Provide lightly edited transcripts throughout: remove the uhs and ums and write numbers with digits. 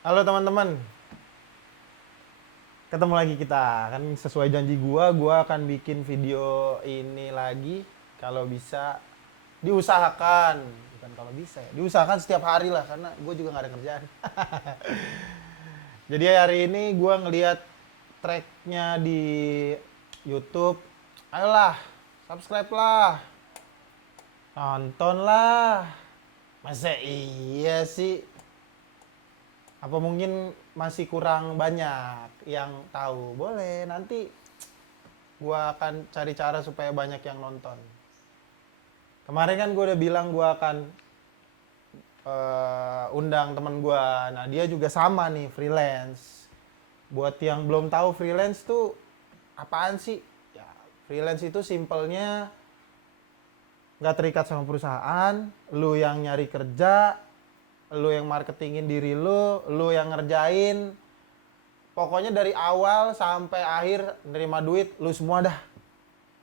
Halo teman-teman, ketemu lagi kita. Kan sesuai janji gua akan bikin video ini lagi kalau bisa diusahakan. Bukan kalau bisa ya, diusahakan setiap hari lah karena gue juga nggak ada kerjaan. Jadi hari ini gua ngeliat tracknya di YouTube. Ayolah, subscribe lah, nonton lah. Masa iya sih? Apa mungkin masih kurang banyak yang tahu? Boleh, nanti gua akan cari cara supaya banyak yang nonton. Kemarin kan gua udah bilang gua akan undang teman gua. Nah, dia juga sama nih, freelance. Buat yang belum tahu freelance tuh apaan sih? Ya, freelance itu simpelnya nggak terikat sama perusahaan, lu yang nyari kerja, lu yang marketingin diri lu yang ngerjain. Pokoknya dari awal sampai akhir nerima duit lu semua dah.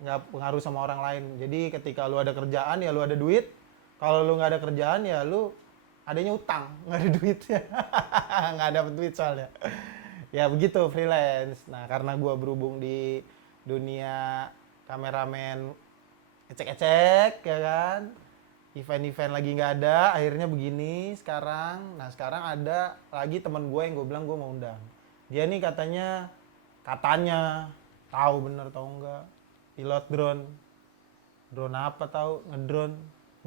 Nggak pengaruh sama orang lain. Jadi ketika lu ada kerjaan ya lu ada duit. Kalau lu nggak ada kerjaan ya lu adanya utang, nggak ada duitnya. Nggak dapet duit soalnya. Ya begitu freelance. Nah karena gua berhubung di dunia kameramen ecek-ecek ya kan. Event-event lagi nggak ada, akhirnya begini sekarang. Nah sekarang ada lagi teman gue yang gue bilang gue mau undang. Dia nih katanya tahu bener tau enggak, pilot drone. Drone apa tahu? Ngedrone?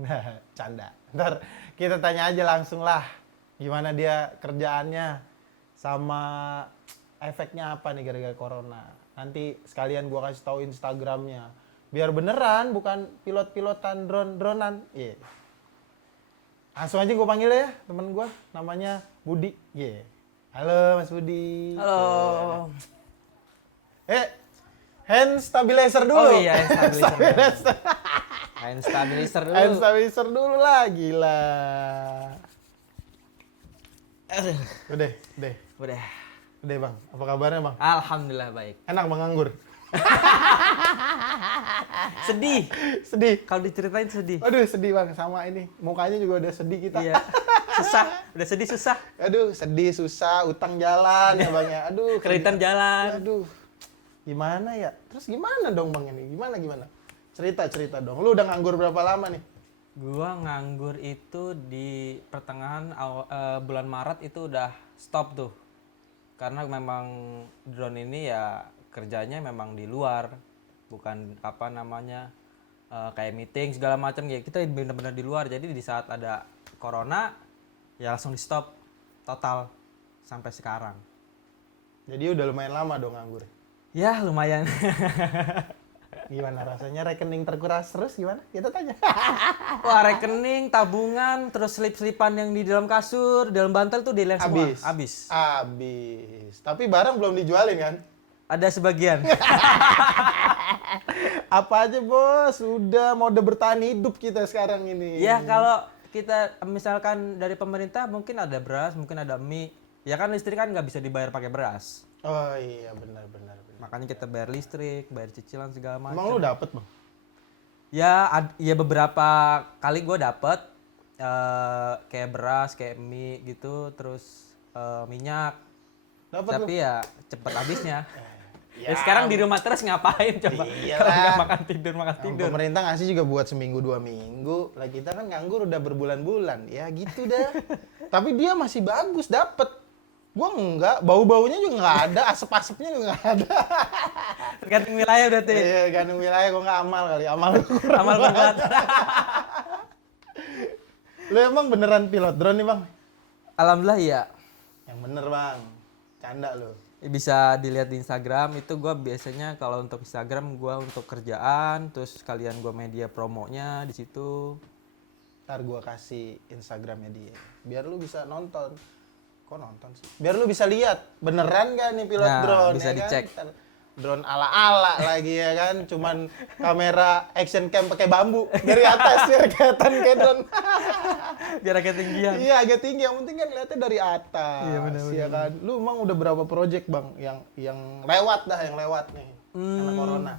Nah, canda. Ntar kita tanya aja langsung lah, gimana dia kerjaannya, sama efeknya apa nih gara-gara corona. Nanti sekalian gue kasih tahu Instagramnya. Biar beneran, bukan pilot-pilotan drone-dronean. Iya. Langsung aja gue panggil ya, temen gue. Namanya Budi. Iya. Halo Mas Budi. Halo. Hand stabilizer dulu. Oh iya, hand stabilizer. Stabilizer. Hand stabilizer dulu. Hand stabilizer dulu lah, gila. Aduh, Udah. udah. Udah bang, apa kabarnya bang? Alhamdulillah baik. Enak bang nganggur? Sedih. Sedih? Kalau diceritain sedih. Aduh sedih bang, sama ini. Mukanya juga udah sedih kita. Iya. Susah. Udah sedih susah. Aduh, sedih, susah, utang jalan ya bang ya. Aduh, Kreditan jalan. Aduh, gimana ya? Terus gimana dong bang ini? Gimana? Cerita dong. Lu udah nganggur berapa lama nih? Gua nganggur itu di pertengahan bulan Maret itu udah stop tuh. Karena memang drone ini ya kerjanya memang di luar. Bukan apa namanya kayak meeting segala macam ya, kita benar-benar di luar. Jadi di saat ada corona ya langsung di stop total sampai sekarang. Jadi udah lumayan lama dong nganggur. Ya lumayan. Gimana rasanya rekening terkuras terus gimana? Kita tanya. Wah, rekening, tabungan, terus slip-slipan yang di dalam kasur, dalam bantal tuh dilihat semua. Habis. Tapi barang belum dijualin kan? Ada sebagian. Apa aja bos? Udah mode bertahan hidup kita sekarang ini. Ya kalau kita misalkan dari pemerintah mungkin ada beras, mungkin ada mie. Ya kan listrik kan nggak bisa dibayar pakai beras. Oh iya benar. Makanya kita bayar listrik, bayar cicilan segala macam. Emang lu dapet bang? Ya beberapa kali gue dapet kayak beras, kayak mie gitu, terus minyak. Dapet Tapi lu? ya cepet habisnya. Ya, Ya sekarang di rumah terus ngapain coba? Iyalah. Kalau nggak makan tidur. Pemerintah ngasih juga buat seminggu 2 minggu. Lah kita kan nganggur udah berbulan-bulan. Ya gitu dah. Tapi dia masih bagus dapet. Gua enggak, bau-baunya juga nggak ada, asap-asapnya juga nggak ada. Tergantung wilayah berarti. Iya, gantung wilayah gua nggak amal kali. Amal gua kurang Amal banget. berat. Lu emang beneran pilot drone nih bang? Alhamdulillah iya. Yang bener bang, canda lu. Bisa dilihat di Instagram itu gue biasanya kalau untuk Instagram gue untuk kerjaan, terus kalian gue media promonya di situ. Ntar gua kasih Instagramnya dia. Biar lu bisa nonton. Kok nonton sih? Biar lu bisa lihat beneran gak nih pilot Nah, drone bisa ya dicek. kan? Drone ala-ala lagi ya kan, cuman kamera action cam pakai bambu dari atas biar kelihatan kayak drone. Biar agak tinggian. Iya agak tinggi, yang penting kan lihatnya dari atas. Iya, benar. Ya kan. Lu emang udah berapa project bang yang lewat nih karena corona?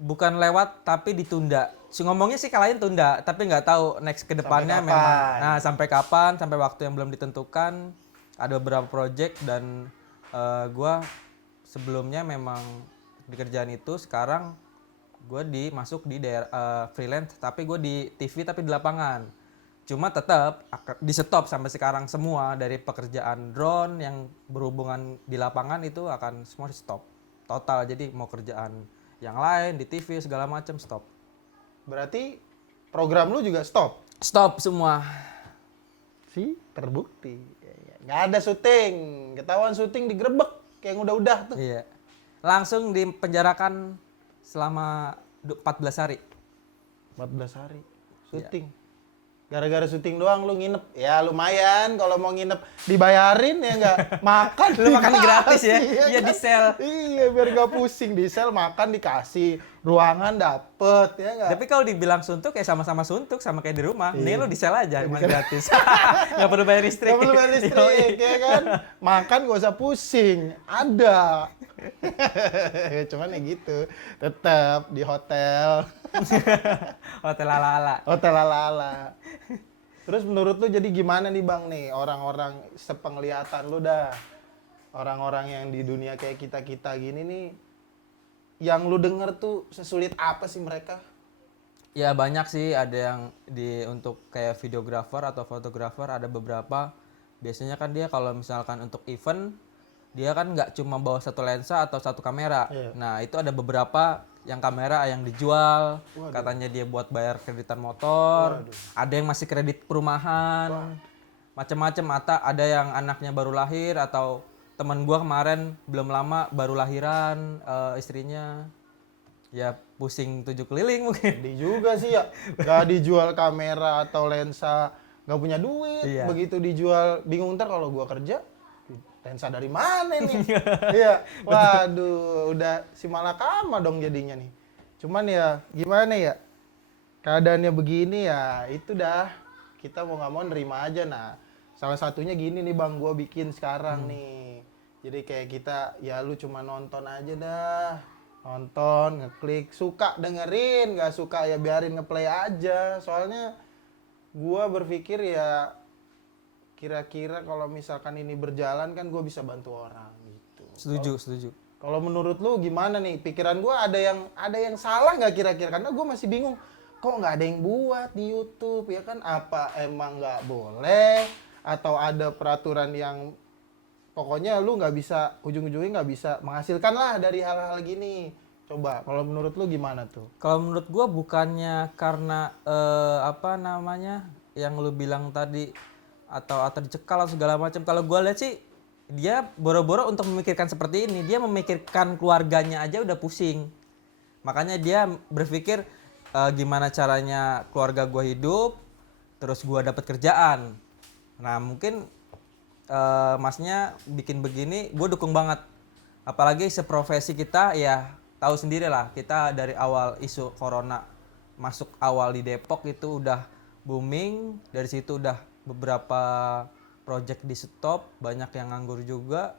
Bukan lewat tapi ditunda. Ngomongnya sih kalian tunda, tapi nggak tahu next ke depannya Sampai memang. kapan? Nah, sampai kapan? Sampai waktu yang belum ditentukan. ada beberapa project dan gua sebelumnya memang di kerjaan itu, sekarang gue masuk di daerah freelance, tapi gue di TV tapi di lapangan. Cuma tetap di stop sampai sekarang, semua dari pekerjaan drone yang berhubungan di lapangan itu akan semua di stop total. Jadi mau kerjaan yang lain di TV segala macam stop. Berarti program lu juga stop? Stop semua. Sih, terbukti. Nggak ada syuting. Ketahuan syuting digerebek kayak yang udah-udah tuh. Iya. Langsung dipenjarakan selama 14 hari. 14 hari syuting. Gara-gara syuting doang lu nginep. Ya lumayan kalau mau nginep dibayarin ya nggak? Makan Lu makan dikasih, gratis ya? Iya, kan? di sel. Iya, biar nggak pusing. Di sel makan dikasih, ruangan dapet ya nggak? Tapi kalau dibilang suntuk kayak sama-sama suntuk, sama kayak di rumah. Mending lu di sel aja, emang gratis. Nggak perlu bayar listrik. Nggak perlu bayar listrik, ya kan? Makan gak usah pusing. Ada. Cuman ya gitu. Tetap di hotel. Hotel ala-ala. Hotel ala-ala. Terus menurut lu jadi gimana nih Bang nih orang-orang sepenglihatan lu dah. Orang-orang yang di dunia kayak kita-kita gini nih, yang lu denger tuh sesulit apa sih mereka? Ya banyak sih, ada yang untuk kayak videographer atau fotografer ada beberapa. Biasanya kan dia kalau misalkan untuk event, dia kan nggak cuma bawa satu lensa atau satu kamera. Iya. Nah itu ada beberapa yang kamera yang dijual, Waduh. katanya dia buat bayar kreditan motor. Waduh. Ada yang masih kredit perumahan, macam-macam. Ada yang anaknya baru lahir, atau teman gua kemarin belum lama baru lahiran, istrinya ya pusing 7 keliling mungkin. Sedih juga sih ya. Gak dijual kamera atau lensa, gak punya duit. Iya. Begitu dijual, bingung ntar kalau gua kerja, lensa dari mana nih? Iya. Waduh, udah si malakama dong jadinya nih. Cuman ya gimana ya? Keadaannya begini ya, itu dah. Kita mau nggak mau nerima aja. Nah, salah satunya gini nih Bang, gua bikin sekarang nih. Jadi kayak kita, ya lu cuma nonton aja dah. Nonton, ngeklik, suka dengerin, nggak suka ya biarin ngeplay aja. Soalnya gua berpikir ya kira-kira kalau misalkan ini berjalan kan gue bisa bantu orang gitu. Setuju. Kalau menurut lu gimana nih? Pikiran gue ada yang salah nggak kira-kira? Karena gue masih bingung. Kok nggak ada yang buat di YouTube ya kan? Apa emang nggak boleh? Atau ada peraturan yang pokoknya lu nggak bisa, ujung-ujungnya nggak bisa menghasilkan lah dari hal-hal gini. Coba kalau menurut lu gimana tuh? Kalau menurut gua bukannya karena yang lu bilang tadi atau dicekal atau segala macam. Kalau gue lihat sih dia boro-boro untuk memikirkan seperti ini. Dia memikirkan keluarganya aja udah pusing. Makanya dia berpikir gimana caranya keluarga gue hidup, terus gue dapat kerjaan. Nah mungkin masnya bikin begini, gue dukung banget. Apalagi seprofesi kita ya tahu sendiri lah. Kita dari awal isu corona masuk awal di Depok itu udah booming. Dari situ udah beberapa project di stop, banyak yang nganggur juga.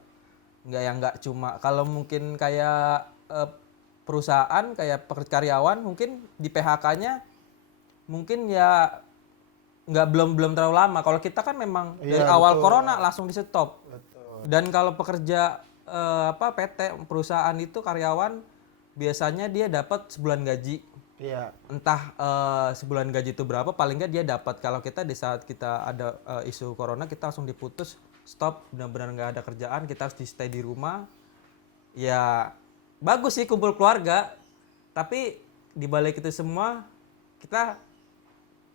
Nggak cuma kalau mungkin kayak perusahaan kayak karyawan mungkin di PHK-nya mungkin ya belum terlalu lama. Kalau kita kan memang dari awal corona langsung di stop. Dan kalau pekerja PT perusahaan itu karyawan biasanya dia dapat sebulan gaji. Iya. Entah sebulan gaji itu berapa, paling nggak dia dapat. Kalau kita di saat kita ada isu corona, kita langsung diputus, stop, benar-benar nggak ada kerjaan, kita harus stay di rumah. Ya bagus sih kumpul keluarga, tapi dibalik itu semua kita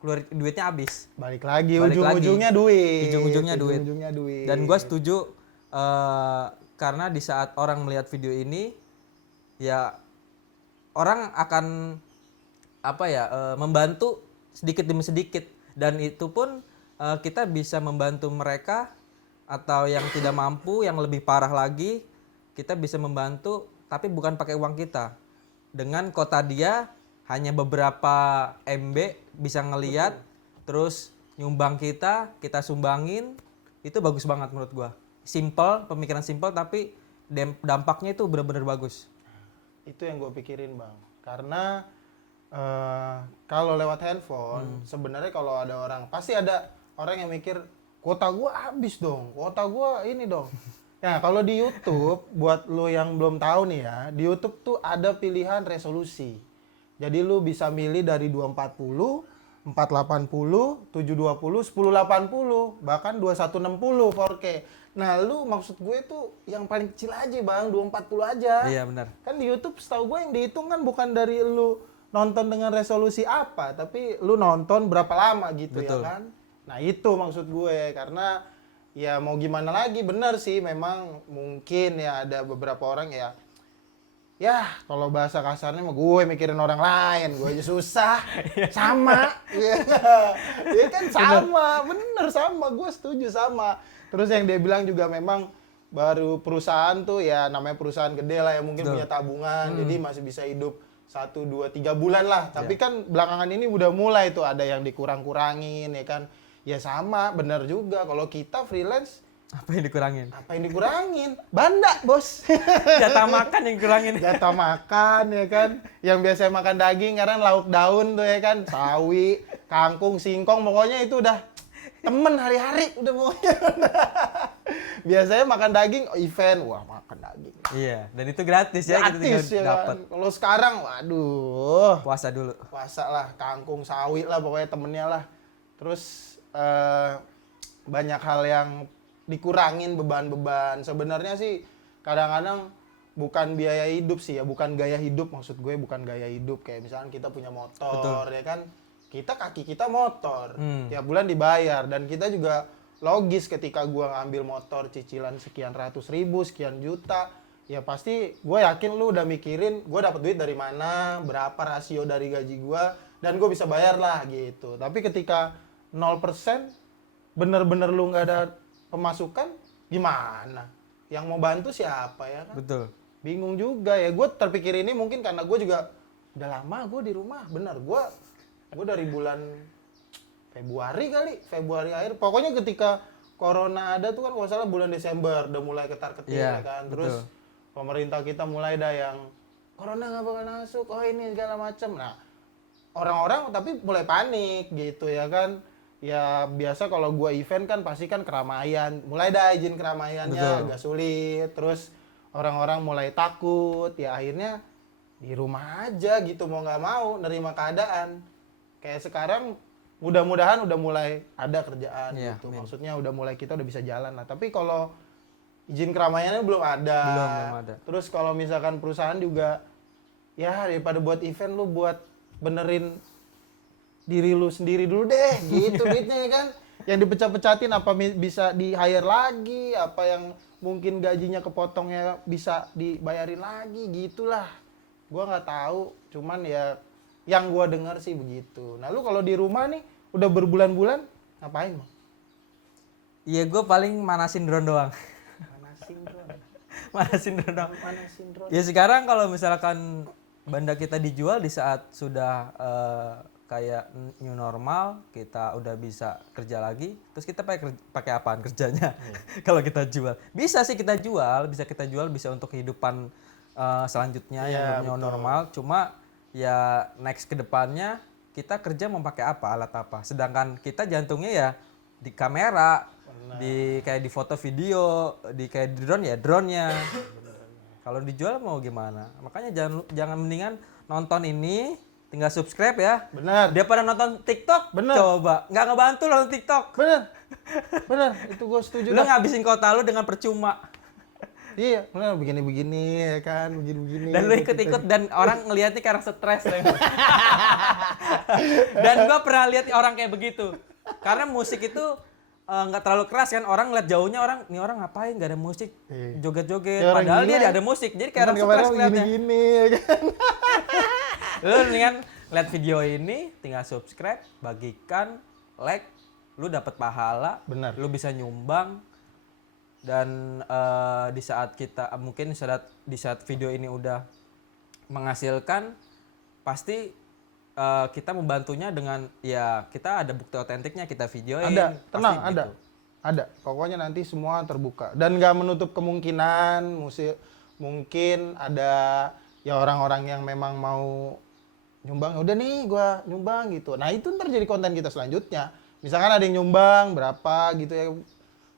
keluar duitnya habis. Balik lagi ujung-ujungnya duit. Ujung-ujungnya duit. Dan gue setuju karena di saat orang melihat video ini, ya orang akan membantu sedikit demi sedikit, dan itu pun kita bisa membantu mereka atau yang tidak mampu, yang lebih parah lagi kita bisa membantu tapi bukan pakai uang kita. Dengan kota dia hanya beberapa MB bisa ngelihat, terus nyumbang kita sumbangin, itu bagus banget menurut gua. Simple, pemikiran simple tapi dampaknya itu benar-benar bagus. Itu yang gue pikirin Bang, karena kalau lewat handphone sebenarnya kalau ada orang, pasti ada orang yang mikir kuota gue habis dong, kuota gue ini dong. Nah, kalau di YouTube, buat lo yang belum tahu nih ya, di YouTube tuh ada pilihan resolusi. Jadi lu bisa milih dari 240, 480, 720, 1080, bahkan 2160 4K. Nah, lu maksud gue tuh yang paling kecil aja, Bang, 240 aja. Iya benar. Kan di YouTube setahu gue yang dihitung kan bukan dari lu nonton dengan resolusi apa, tapi lu nonton berapa lama gitu. Betul. Ya kan. Nah, itu maksud gue, karena ya mau gimana lagi, bener sih memang mungkin ya ada beberapa orang ya kalau bahasa kasarnya mah gue mikirin orang lain, gue aja susah. Sama. Ya kan sama, bener sama, gue setuju sama. Terus yang dia bilang juga memang baru perusahaan tuh ya namanya perusahaan gede lah ya mungkin punya tabungan, jadi masih bisa hidup 1, 2, 3 bulan lah. Tapi kan belakangan ini udah mulai tuh ada yang dikurang-kurangin ya kan. Ya sama, bener juga. Kalau kita freelance, Apa yang dikurangin? apa yang dikurangin? Banda, bos. Jatah makan yang dikurangin. Jatah makan ya kan. Yang biasanya makan daging, karena lauk daun tuh ya kan. Sawi, kangkung, singkong, pokoknya itu udah temen hari-hari udah pokoknya. Biasanya makan daging, event, wah makan daging. Iya, dan itu gratis ya, kita Gratis tinggal ya dapat. kan. Kalau sekarang, waduh. Puasa dulu. Puasa lah, kangkung, sawi lah pokoknya temennya lah. Terus banyak hal yang dikurangin beban-beban. Sebenarnya sih kadang-kadang bukan biaya hidup sih ya, bukan gaya hidup, maksud gue bukan gaya hidup. Kayak misalkan kita punya motor. Betul. Ya kan, kaki kita motor, tiap bulan dibayar, dan kita juga logis ketika gue ngambil motor cicilan sekian ratus ribu, sekian juta, ya pasti gue yakin lu udah mikirin gue dapat duit dari mana, berapa rasio dari gaji gue, dan gue bisa bayar lah gitu. Tapi ketika 0%, bener-bener lu nggak ada pemasukan, gimana? Yang mau bantu siapa ya kan? Betul. Bingung juga ya. Gue terpikir ini mungkin karena gue juga udah lama gue di rumah. Bener, gue dari bulan Februari akhir. Pokoknya ketika corona ada tuh kan kalau salah bulan Desember udah mulai ketar-ketir ya kan. Terus pemerintah kita mulai dah yang corona nggak bakal masuk, oh ini segala macem. Nah, orang-orang tapi mulai panik gitu ya kan. Ya biasa kalau gua event kan pasti kan keramaian, mulai dah izin keramaiannya agak sulit, terus orang-orang mulai takut, ya akhirnya di rumah aja gitu, mau nggak mau nerima keadaan. Kayak sekarang mudah-mudahan udah mulai ada kerjaan gitu, maksudnya udah mulai kita udah bisa jalan lah. Tapi kalau izin keramaiannya belum ada. Belum ada. Terus kalau misalkan perusahaan juga, ya daripada buat event lu buat benerin diri lu sendiri dulu deh, gitu duitnya ya kan. Yang dipecah-pecatin apa bisa di hire lagi, apa yang mungkin gajinya kepotongnya bisa dibayarin lagi, gitulah. Gua nggak tahu, cuman ya yang gua dengar sih begitu. Nah lu kalau di rumah nih udah berbulan-bulan ngapain Bang? Iya, gue paling manasin drone doang. Manasin drone. Manasin drone doang. Manasin drone. Ya sekarang kalau misalkan banda kita dijual di saat sudah kayak new normal, kita udah bisa kerja lagi, terus kita pakai apaan kerjanya? Kalau kita jual, bisa sih kita jual, bisa untuk kehidupan selanjutnya yang new normal. Cuma ya next ke depannya kita kerja mau pakai apa, alat apa? Sedangkan kita jantungnya ya di kamera, kayak di foto video, kayak di drone ya drone-nya. Kalau dijual mau gimana? Makanya jangan mendingan nonton ini, tinggal subscribe ya. Benar. Dia pada nonton TikTok, bener. Coba. Nggak ngebantu nonton TikTok. Bener, itu gue setuju. Lu ngabisin kota lu dengan percuma. Iya, bener, begini-begini ya kan, begini-begini. Dan lu ikut-ikut dan orang ngeliatnya karena stres. Dan gua pernah lihat orang kayak begitu. Karena musik itu nggak terlalu keras kan, orang ngeliat jauhnya, ini orang ngapain nggak ada musik, joget-joget, padahal dia ada musik, jadi kayak orang stres ngeliatnya. Gini ya kan. Lu mendingan lihat video ini, tinggal subscribe, bagikan, like, lu dapat pahala, benar. Lu bisa nyumbang, dan di saat kita mungkin di saat video ini udah menghasilkan, pasti kita membantunya dengan ya kita ada bukti otentiknya, kita videoin. Ada, tenang, gitu. ada. Pokoknya nanti semua terbuka dan nggak menutup kemungkinan mungkin ada ya orang-orang yang memang mau nyumbang, udah nih gua nyumbang gitu. Nah itu ntar jadi konten kita selanjutnya. Misalkan ada yang nyumbang berapa gitu ya.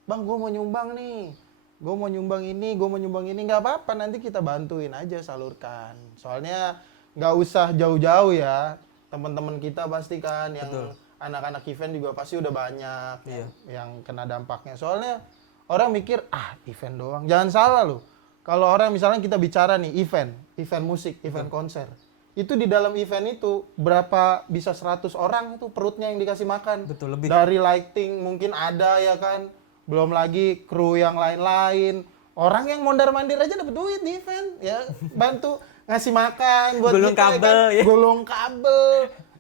Bang, gue mau nyumbang nih. Gue mau nyumbang ini, gue mau nyumbang ini. Nggak apa-apa, nanti kita bantuin aja salurkan. Soalnya nggak usah jauh-jauh ya. Teman-teman kita pasti kan yang Betul. anak-anak event juga pasti udah banyak Iya. yang kena dampaknya. Soalnya orang mikir, event doang. Jangan salah loh. Kalau orang misalnya kita bicara nih event musik, event konser. Itu di dalam event itu berapa bisa 100 orang itu perutnya yang dikasih makan. Betul, lebih. Dari lighting mungkin ada ya kan. Belum lagi kru yang lain-lain. Orang yang mondar-mandir aja dapat duit di event ya. Bantu ngasih makan buat Gulung kita, kabel, kan. ya. Gulung kabel.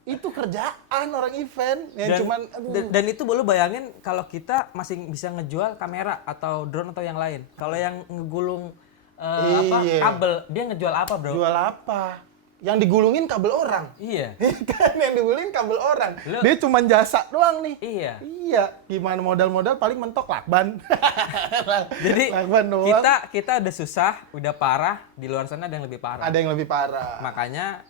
Itu kerjaan orang event yang Dan, cuman aduh. dan itu boleh bayangin kalau kita masih bisa ngejual kamera atau drone atau yang lain. Kalau yang ngegulung Iya. kabel, dia ngejual apa, Bro? Jual apa? Yang digulungin kabel orang. Iya. Kan yang digulungin kabel orang. Lu- Dia cuma jasa doang nih. Iya. Iya, gimana modal-modal paling mentok lakban. Jadi lakban doang. kita udah susah, udah parah, di luar sana ada yang lebih parah. Ada yang lebih parah. Makanya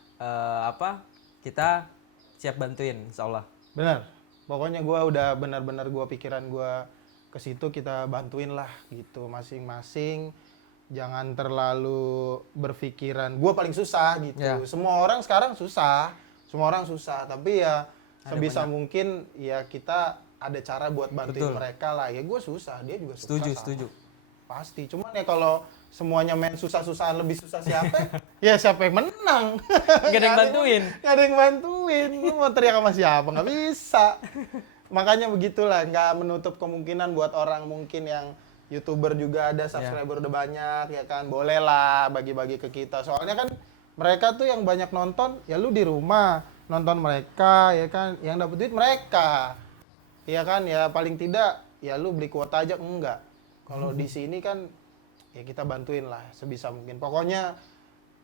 kita siap bantuin, insyaallah. Bener. Pokoknya gua udah benar-benar pikiran gua ke situ, kita bantuin lah gitu masing-masing. Jangan terlalu berpikiran gua paling susah gitu. Ya. Semua orang sekarang susah. Semua orang susah, tapi ya sebisa mungkin ya kita ada cara buat bantuin Betul. mereka lah. Ya gua susah, dia juga susah. Setuju, sama. setuju. Pasti. Cuman ya kalau semuanya main susah-susahan lebih susah siapa? Ya siapa yang menang? Gak ada yang bantuin. Gak ada yang bantuin. Lu mau teriak sama siapa? Nggak bisa. Makanya begitulah, nggak menutup kemungkinan buat orang mungkin yang YouTuber juga ada, subscriber udah banyak, ya kan? Boleh lah bagi-bagi ke kita. Soalnya kan mereka tuh yang banyak nonton, ya lu di rumah nonton mereka, ya kan? Yang dapet duit mereka. Ya kan? Ya paling tidak, ya lu beli kuota aja enggak. Kalau di sini kan, ya kita bantuin lah sebisa mungkin. Pokoknya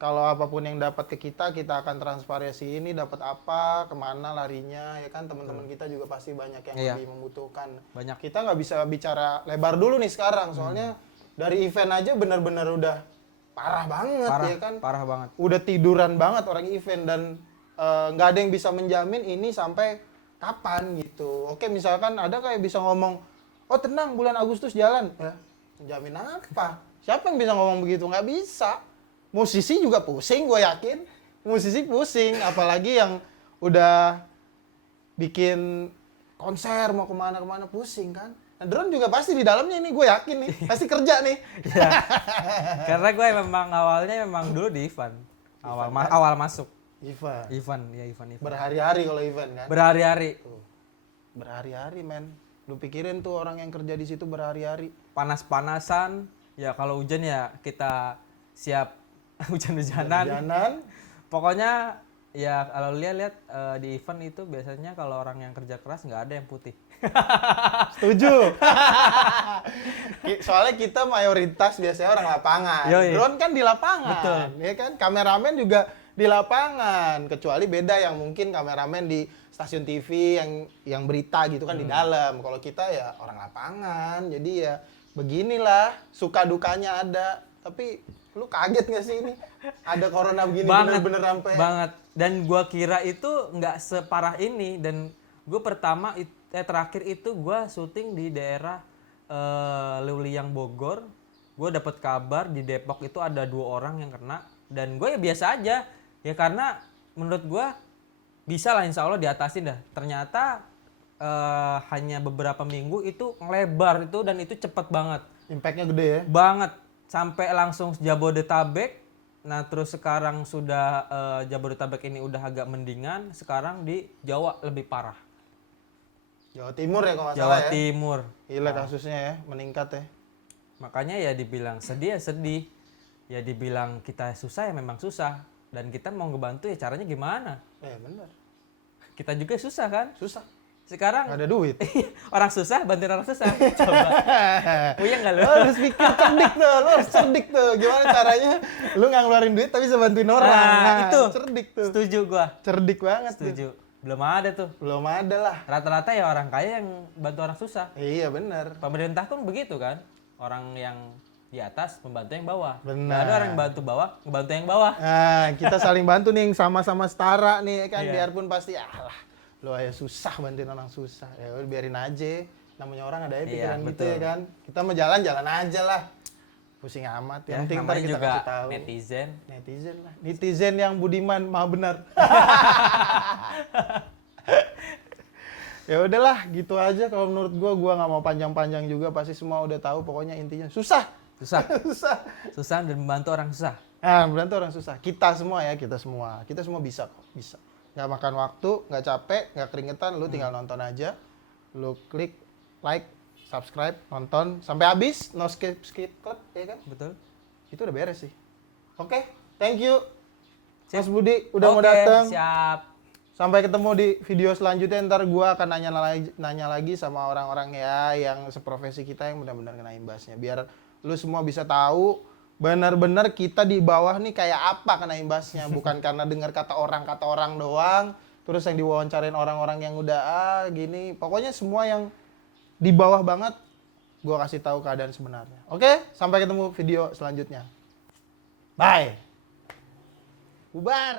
kalau apapun yang dapat ke kita akan transparansi ini dapat apa, kemana larinya, ya kan teman-teman kita juga pasti banyak yang Iya. lebih membutuhkan. Banyak. Kita nggak bisa bicara lebar dulu nih sekarang, soalnya dari event aja benar-benar udah parah banget Parah, ya kan. parah banget. Udah tiduran banget orang event dan nggak ada yang bisa menjamin ini sampai kapan gitu. Oke misalkan ada kayak bisa ngomong, oh tenang bulan Agustus jalan, ya menjamin apa? Siapa yang bisa ngomong begitu? Nggak bisa. Musisi juga pusing, gue yakin. Musisi pusing, apalagi yang udah bikin konser mau kemana-kemana pusing kan. Nah, drone juga pasti di dalamnya ini, gue yakin nih, pasti kerja nih. Iya. Karena gue memang awalnya dulu di event. Awal masuk. Event, Event. berhari-hari kalau event kan. Berhari-hari. Tuh. Berhari-hari men. Lu pikirin tuh orang yang kerja di situ berhari-hari. Panas-panasan. Ya kalau hujan ya kita siap hujan-hujanan. Jalan. Pokoknya ya kalau lihat di event itu biasanya kalau orang yang kerja keras nggak ada yang putih. Setuju. Soalnya kita mayoritas biasanya orang lapangan. Yoi. Drone kan di lapangan. Betul. Ya kan? Kameramen juga di lapangan. Kecuali beda yang mungkin kameramen di stasiun TV yang berita gitu kan di dalam. Kalau kita ya orang lapangan. Jadi ya beginilah suka dukanya ada. Tapi lu kaget gak sih ini? Ada corona begini bener-bener sampai Banget. Dan gua kira itu nggak separah ini dan gue terakhir itu gua syuting di daerah Leuliang Bogor. Gue dapet kabar di Depok itu ada 2 orang yang kena dan gue ya biasa aja ya karena menurut gua bisa lah insya Allah diatasin dah. Ternyata hanya beberapa minggu itu ngelebar itu dan itu cepet banget. impactnya gede ya. Banget sampai langsung Jabodetabek. Nah terus sekarang sudah Jabodetabek ini udah agak mendingan, sekarang di Jawa lebih parah. Jawa Timur ya kalau nggak Jawa salah ya. Timur. Gila kasusnya ya, meningkat ya. Makanya ya dibilang sedih ya sedih. Ya dibilang kita susah ya memang susah. Dan kita mau ngebantu ya caranya gimana? Bener. Kita juga susah kan? Susah. Sekarang Nggak ada duit. orang susah bantuin orang susah. Coba. Puyeng nggak lu? Lo harus pikir cerdik tuh, lo harus cerdik tuh. Gimana caranya lu nggak ngeluarin duit tapi bisa bantuin orang. Nah, itu. Cerdik tuh. Setuju gua. Cerdik banget tuh. Setuju. Belum ada tuh. Belum ada lah. Rata-rata ya orang kaya yang bantu orang susah. Iya bener. Pemerintah pun begitu kan. Orang yang di atas membantu yang bawah. Benar. Nggak ada orang yang bantu bawah, ngebantu yang bawah. Nah, kita saling bantu nih, sama-sama setara nih kan. Iya. Biarpun pasti, alah Lo aja susah bantuin orang susah. Ya udah biarin aja. Namanya orang ada aja Iya, pikiran gitu betul. ya kan. Kita mau jalan-jalan aja lah. Pusing amat. Yang penting ntar namanya kita juga kasih tahu. netizen. Lah. Netizen yang budiman, maha benar. Ya udahlah, gitu aja kalau menurut gua nggak mau panjang-panjang juga, pasti semua udah tahu pokoknya intinya susah. Susah. Susah. Susah dan membantu orang susah. Nah, berarti orang susah. Kita semua ya, kita semua bisa kok, bisa. Nggak makan waktu, nggak capek, nggak keringetan, lu tinggal nonton aja. Lu klik like, subscribe, nonton sampai habis, no skip club, ya kan? Betul. Itu udah beres sih. Oke, thank you. Sip. Mas Budi udah mau Oke, datang. siap. Sampai ketemu di video selanjutnya. Ntar gua akan nanya lagi sama orang-orang ya yang seprofesi kita yang benar-benar kena imbasnya. Biar lu semua bisa tahu benar-benar kita di bawah nih kayak apa kena imbasnya. Bukan karena dengar kata orang doang. Terus yang diwawancarain orang-orang yang udah gini. Pokoknya semua yang di bawah banget gua kasih tahu keadaan sebenarnya. Oke, sampai ketemu video selanjutnya. Bye. Bubar.